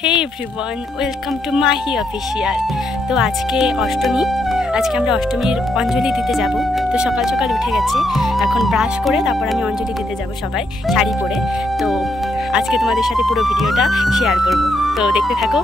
Hey everyone, welcome to Mahi official. তো আজকে অষ্টমী, আজকে আমরা অষ্টমীর অঞ্জলি দিতে যাব। তো সকাল সকাল উঠে গেছি, এখন ব্রাশ করে তারপর আমি অঞ্জলি দিতে যাব সবাই শাড়ি পরে। তো আজকে তোমাদের সাথে পুরো ভিডিওটা শেয়ার করব, তো দেখতে থাকো।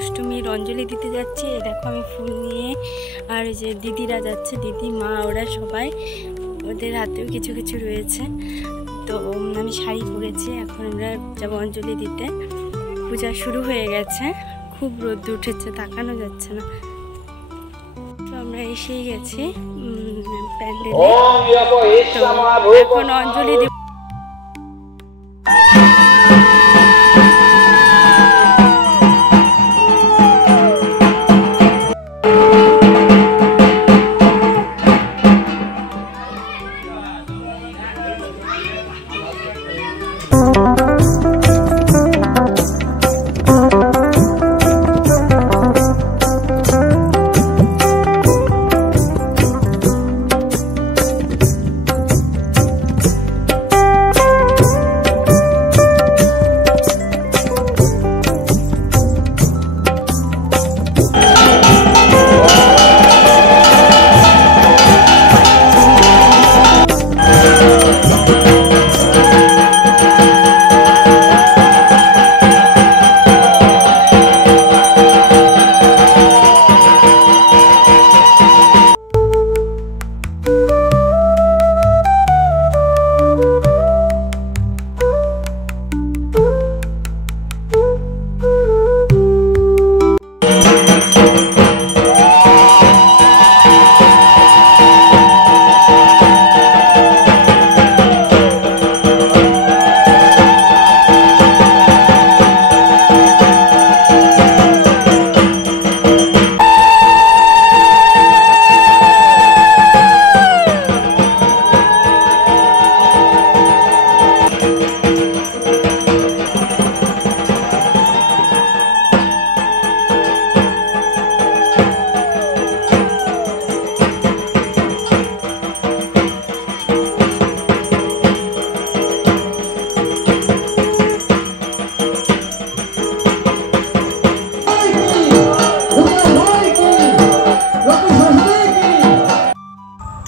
অষ্টমীর অঞ্জলি দিতে যাচ্ছি। দেখো আমি ফুল নিয়ে, আর যে দিদিরা যাচ্ছে, দিদি মা ওরা সবাই, ওদের হাতেও কিছু কিছু রয়েছে। তো আমি শাড়ি পরেছি, এখন আমরা যাবো অঞ্জলি দিতে। পূজা শুরু হয়ে গেছে, খুব রোদ উঠেছে, তাকানো যাচ্ছে না। তো আমরা এসেই গেছি প্যান্ডেলে। এখন অঞ্জলি দেব।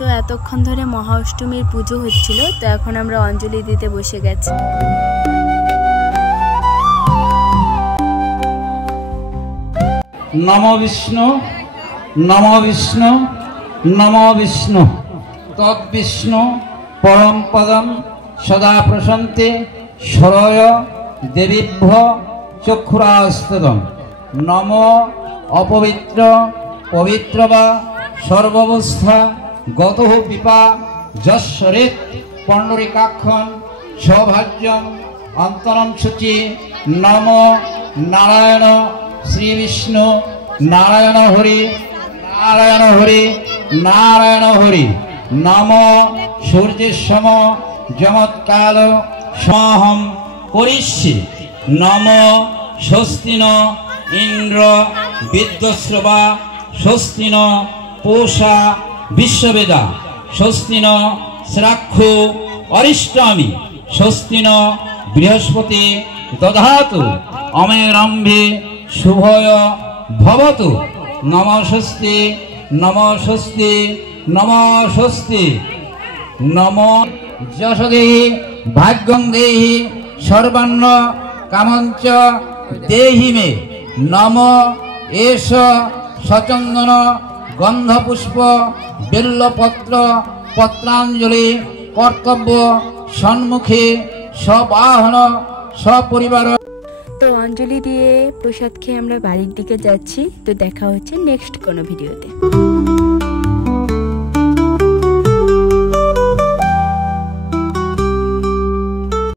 তো এতক্ষণ ধরে মহা অষ্টমীর পুজো হচ্ছিল, তো এখন আমরা অঞ্জলি দিতে বসে গেছি। নমো বিষ্ণু নম বিষ্ণু নম বিষ্ণু তদ্বিষ্ণু পরম পদম সদা প্রশান্তে সরয় দেবীভ্য চক্ষুরাস্তদম নম অপবিত্র পবিত্র বা সর্বাবস্থা গত পিপা যশ্বরেত পণ্ডরিকাক্ষণ সৌভাগ্যম অন্তরম শুচি নম নারায়ণ শ্রী বিষ্ণু নারায়ণ হরি নারায়ণ হরি নারায়ণ হরি নম সূর্যসম যমৎকাল সহম করিষ্যে নম স্বস্তি ন ইন্দ্র বিদ্যশ্রবা স্বস্তি ন পূষা বিশ্ববেদা স্বস্তি ন শ্রাক্ষু অরিষ্টমী স্বস্তি ন বৃহস্পতি দধাতু অমেরম্ভে শুভয় ভবতু নম স্বস্তি নম স্বস্তি নম স্বস্তি নম যশদেহি ভাগ্যং দেহি সর্বান্ন কামঞ্চ দেহি মে নম এষ সচন্দন গন্ধপুষ্প বেল্লপত্র পত্রাঞ্জলি কর্তব্য সম্মুখে সবাহন সপরিবার। তো অঞ্জলি দিয়ে প্রসাদ খেয়ে আমরা বাড়ির দিকে যাচ্ছি। তো দেখা হচ্ছে নেক্সট কোনো ভিডিওতে।